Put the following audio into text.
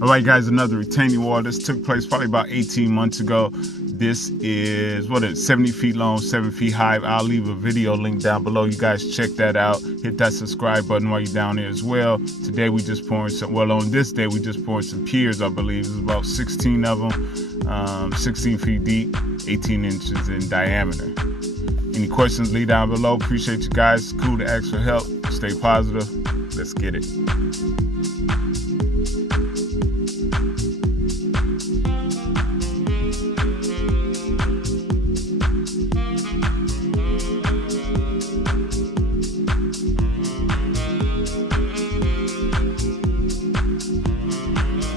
All right, guys, another retaining wall. This took place probably about 18 months ago. This is, 70 feet long, 7 feet high. I'll leave a video link down below. You guys check that out. Hit that subscribe button while you're down there as well. Today we just pouring some, on this day we just poured some Piers, I believe. There's about 16 of them, 16 feet deep, 18 inches in diameter. Any questions, leave down below. Appreciate you guys. It's cool to ask for help. Stay positive. Let's get it.